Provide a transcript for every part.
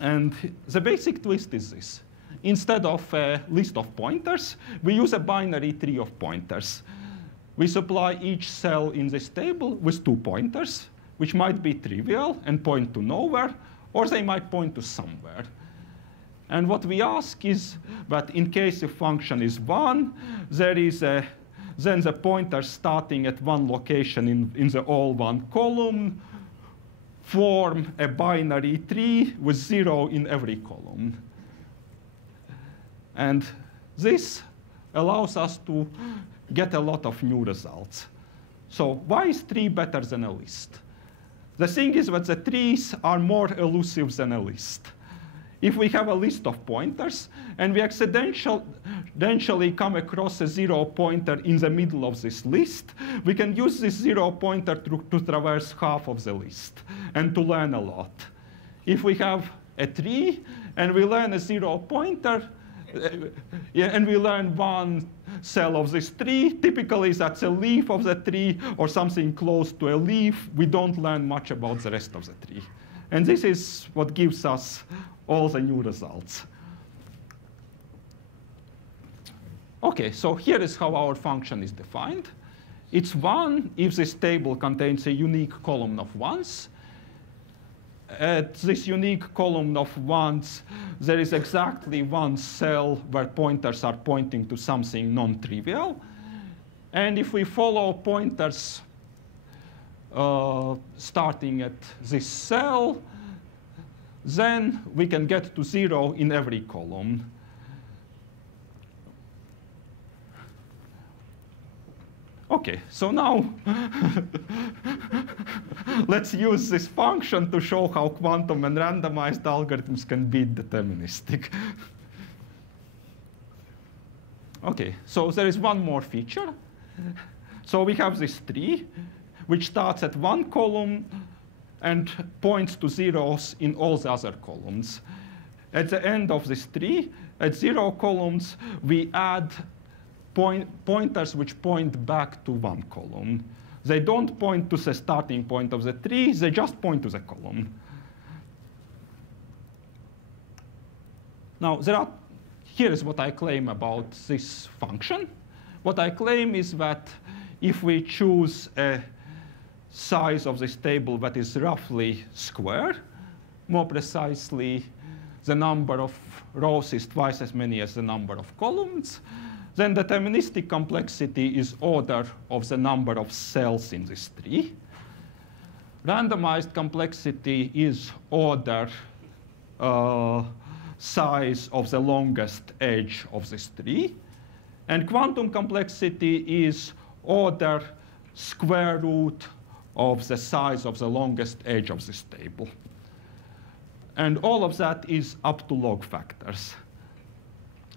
And the basic twist is this. Instead of a list of pointers, we use a binary tree of pointers. We supply each cell in this table with 2 pointers, which might be trivial and point to nowhere, or they might point to somewhere. And what we ask is that in case the function is 1, there is then the pointer starting at one location in the all one column form a binary tree with 0 in every column. And this allows us to get a lot of new results. So why is tree better than a list? The thing is that the trees are more elusive than a list. If we have a list of pointers and we accidentally come across a 0 pointer in the middle of this list, we can use this 0 pointer to traverse half of the list and to learn a lot. If we have a tree and we learn a 0 pointer, and we learn one cell of this tree, typically that's a leaf of the tree or something close to a leaf. We don't learn much about the rest of the tree. And this is what gives us all the new results. OK, so here is how our function is defined. It's 1 if this table contains a unique column of 1s. At this unique column of 1s, there is exactly one cell where pointers are pointing to something non-trivial. And if we follow pointers starting at this cell, then we can get to 0 in every column. OK, so now let's use this function to show how quantum and randomized algorithms can be deterministic. OK, so there is one more feature. So we have this tree, which starts at one column and points to zeros in all the other columns. At the end of this tree, at 0 columns, we add pointers which point back to one column. They don't point to the starting point of the tree, they just point to the column. Now, here is what I claim about this function. What I claim is that if we choose a size of this table that is roughly square, more precisely, the number of rows is twice as many as the number of columns, then deterministic complexity is order of the number of cells in this tree. Randomized complexity is order size of the longest edge of this tree. And quantum complexity is order square root of the size of the longest edge of this table. And all of that is up to log factors.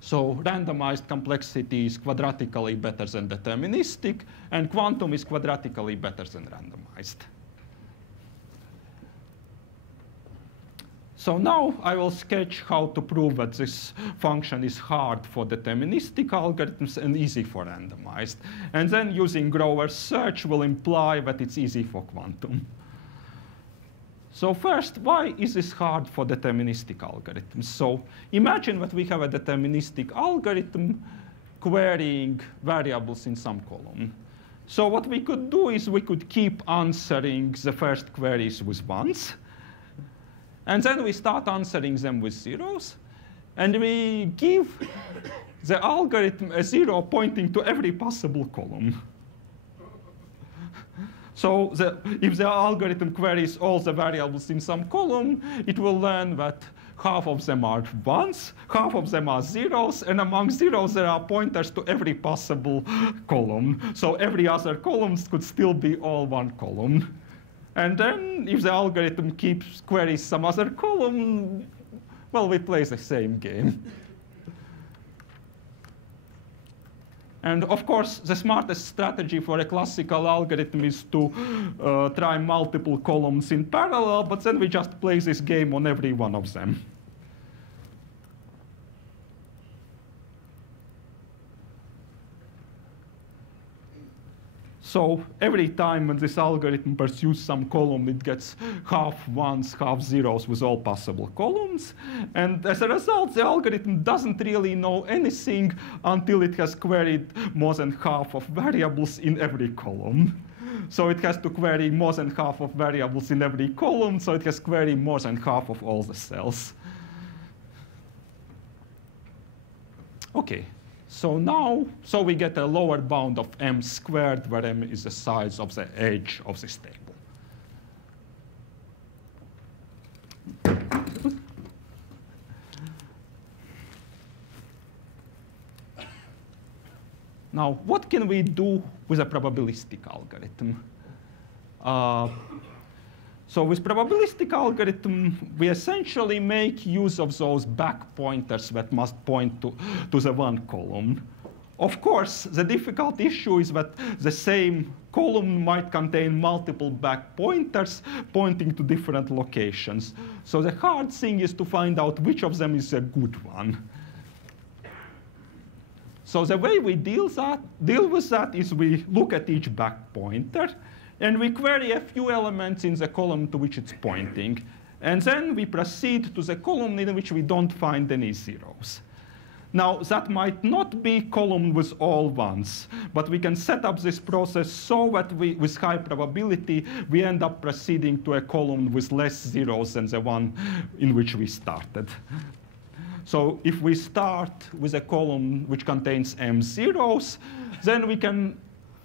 So randomized complexity is quadratically better than deterministic, and quantum is quadratically better than randomized. So now I will sketch how to prove that this function is hard for deterministic algorithms and easy for randomized. And then using Grover's search will imply that it's easy for quantum. So first, why is this hard for deterministic algorithms? So imagine that we have a deterministic algorithm querying variables in some column. So what we could do is we could keep answering the first queries with 1s. And then we start answering them with zeros. And we give the algorithm a 0 pointing to every possible column. So if the algorithm queries all the variables in some column, it will learn that half of them are 1s, half of them are zeros, and among zeros there are pointers to every possible column. So every other column could still be all one column. And then if the algorithm queries some other column, well, we play the same game. And of course, the smartest strategy for a classical algorithm is to try multiple columns in parallel, but then we just play this game on every one of them. So every time when this algorithm pursues some column, it gets half ones, half zeros with all possible columns. And as a result, the algorithm doesn't really know anything until it has queried more than half of variables in every column. So it has to query more than half of variables in every column, so it has queried more than half of all the cells. OK. So now, we get a lower bound of m squared, where m is the size of the edge of this table. Now, what can we do with a probabilistic algorithm? So with probabilistic algorithm, we essentially make use of those back pointers that must point to the one column. Of course, the difficult issue is that the same column might contain multiple back pointers pointing to different locations. So the hard thing is to find out which of them is a good one. So the way we deal with that is we look at each back pointer, and we query a few elements in the column to which it's pointing. And then we proceed to the column in which we don't find any zeros. Now, that might not be column with all ones, but we can set up this process so that with high probability, we end up proceeding to a column with less zeros than the one in which we started. So if we start with a column which contains m zeros, then we can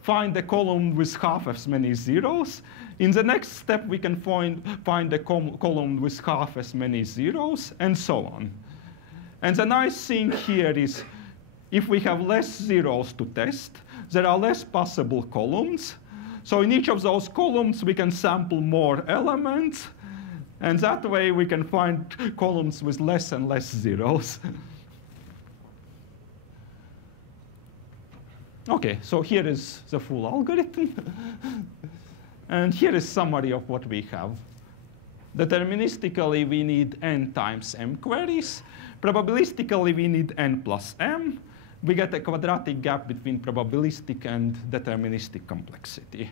find a column with half as many zeros. In the next step, we can find a column with half as many zeros, and so on. And the nice thing here is, if we have less zeros to test, there are less possible columns. So in each of those columns, we can sample more elements. And that way, we can find columns with less and less zeros. OK, so here is the full algorithm. And here is summary of what we have. Deterministically, we need n times m queries. Probabilistically, we need n plus m. We get a quadratic gap between probabilistic and deterministic complexity.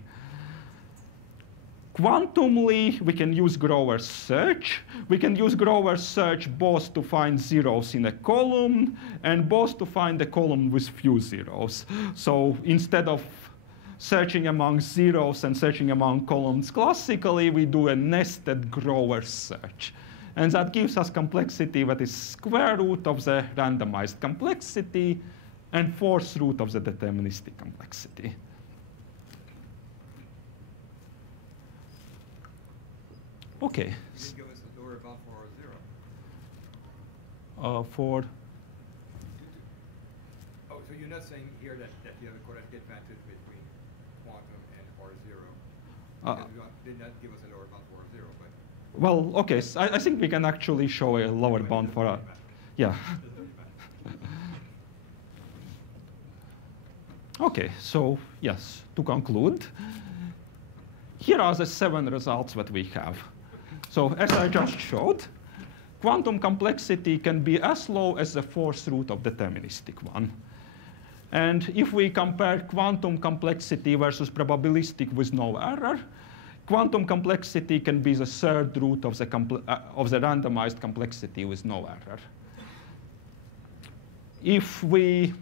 Quantumly, we can use Grover's search. We can use Grover's search both to find zeros in a column and both to find a column with few zeros. So instead of searching among zeros and searching among columns classically, we do a nested Grover's search. And that gives us complexity that is square root of the randomized complexity and fourth root of the deterministic complexity. OK. You didn't give us the lower bound for 0. For? Oh, so you're not saying here that you have a quadratic advantage between quantum and R0. You did not give us a lower bound for 0, but. Well, OK, so I think we can actually show a lower bound for yeah. OK, so yes, to conclude, here are the 7 results that we have. So as I just showed, quantum complexity can be as low as the fourth root of deterministic one. And if we compare quantum complexity versus probabilistic with no error, quantum complexity can be the third root of the randomized complexity with no error. If we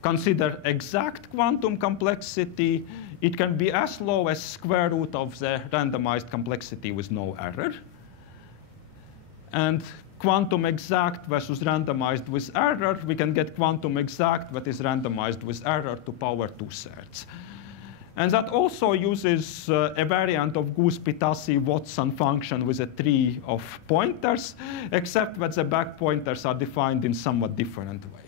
consider exact quantum complexity, it can be as low as square root of the randomized complexity with no error. And quantum exact versus randomized with error, we can get quantum exact that is randomized with error to power 2/3. And that also uses a variant of Goos-Pitassi-Watson function with a tree of pointers, except that the back pointers are defined in somewhat different way.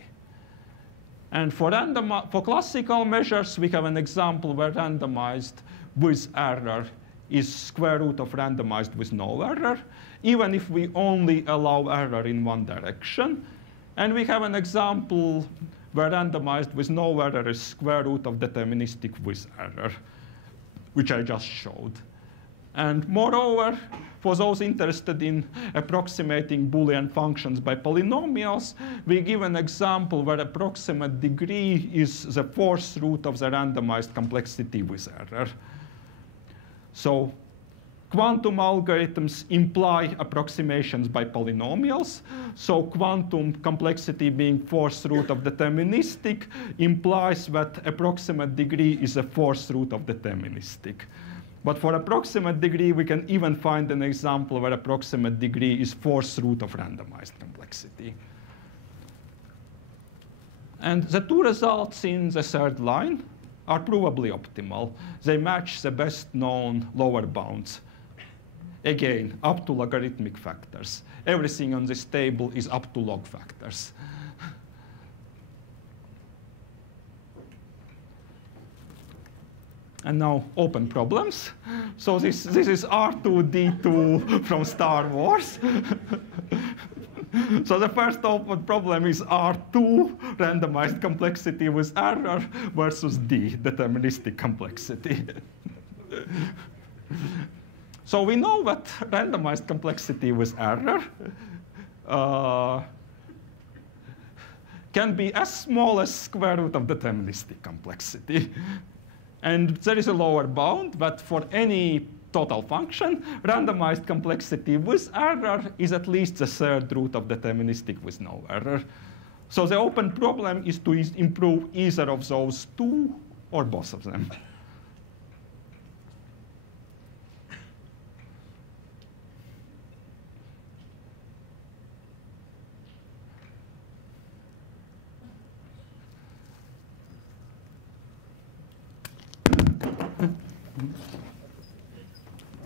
And for classical measures, we have an example where randomized with error is square root of randomized with no error, even if we only allow error in one direction. And we have an example where randomized with no error is square root of deterministic with error, which I just showed. And moreover, for those interested in approximating Boolean functions by polynomials, we give an example where approximate degree is the fourth root of the randomized complexity with error. So quantum algorithms imply approximations by polynomials. So quantum complexity being fourth root of deterministic implies that approximate degree is a fourth root of deterministic. But for approximate degree, we can even find an example where approximate degree is fourth root of randomized complexity. And the two results in the third line are provably optimal. They match the best known lower bounds. Again, up to logarithmic factors. Everything on this table is up to log factors. And now open problems. So this is R2-D2 from Star Wars. So the first open problem is R2, randomized complexity with error, versus D, deterministic complexity. So we know that randomized complexity with error can be as small as square root of deterministic complexity. And there is a lower bound, but for any total function, randomized complexity with error is at least the third root of deterministic with no error. So the open problem is to improve either of those two or both of them.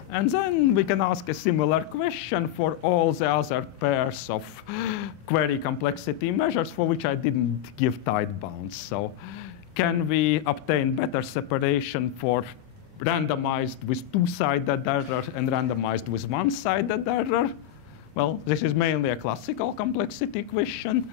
And then we can ask a similar question for all the other pairs of query complexity measures for which I didn't give tight bounds. So can we obtain better separation for randomized with two-sided error and randomized with one-sided error? Well, this is mainly a classical complexity question.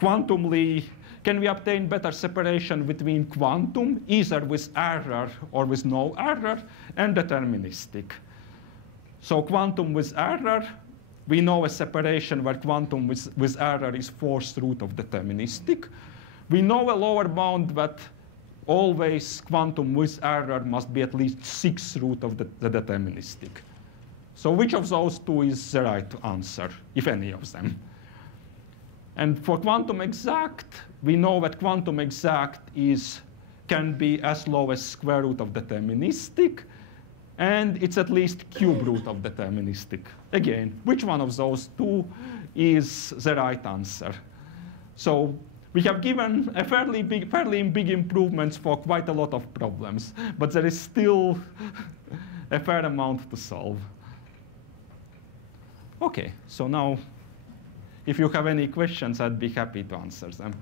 Quantumly, can we obtain better separation between quantum, either with error or with no error, and deterministic? So quantum with error, we know a separation where quantum with error is fourth root of deterministic. We know a lower bound that always quantum with error must be at least sixth root of the deterministic. So which of those two is the right answer, if any of them? And for quantum exact, we know that quantum exact can be as low as square root of deterministic, and it's at least cube root of deterministic. Again, which one of those two is the right answer? So we have given a fairly big improvements for quite a lot of problems, but there is still a fair amount to solve. OK, so now, if you have any questions, I'd be happy to answer them.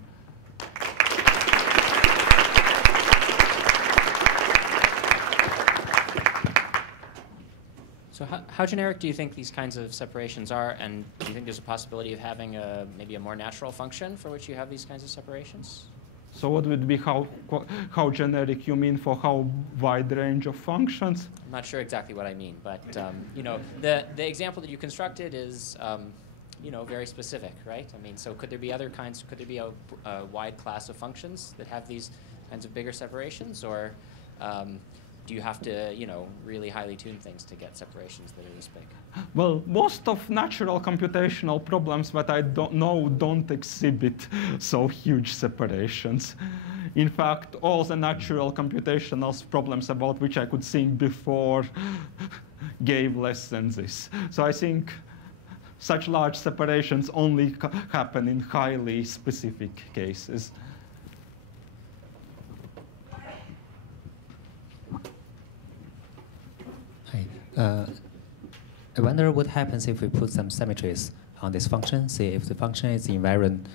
So how generic do you think these kinds of separations are? And do you think there's a possibility of having maybe a more natural function for which you have these kinds of separations? So what would be how generic? You mean for how wide range of functions? I'm not sure exactly what I mean, but you know, the example that you constructed is you know, very specific, right? I mean, so could there be other kinds? Could there be a wide class of functions that have these kinds of bigger separations, or do you have to, you know, really highly tune things to get separations that are this big? Well, most of natural computational problems that I don't exhibit so huge separations. In fact, all the natural computational problems about which I could think before gave less than this. So I think such large separations only happen in highly specific cases. I wonder what happens if we put some symmetries on this function. Say if the function is invariant,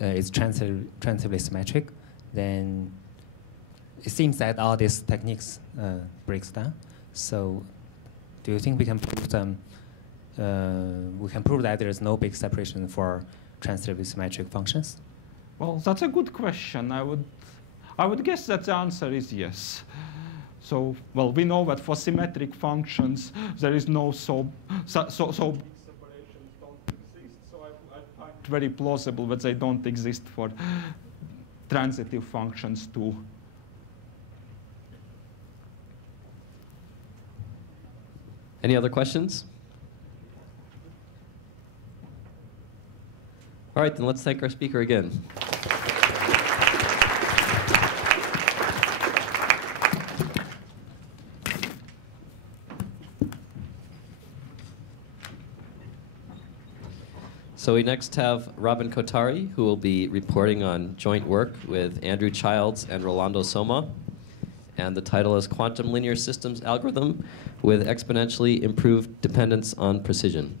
is transitively symmetric, then it seems that all these techniques breaks down. So do you think we can prove them? We can prove that there is no big separation for transitively symmetric functions? Well, that's a good question. I would guess that the answer is yes. So, well, we know that for symmetric functions, there is no so big separations don't exist. So I find it very plausible that they don't exist for transitive functions too. Any other questions? All right, then let's thank our speaker again. So we next have Robin Kotari, who will be reporting on joint work with Andrew Childs and Rolando Soma. And the title is Quantum Linear Systems Algorithm with Exponentially Improved Dependence on Precision.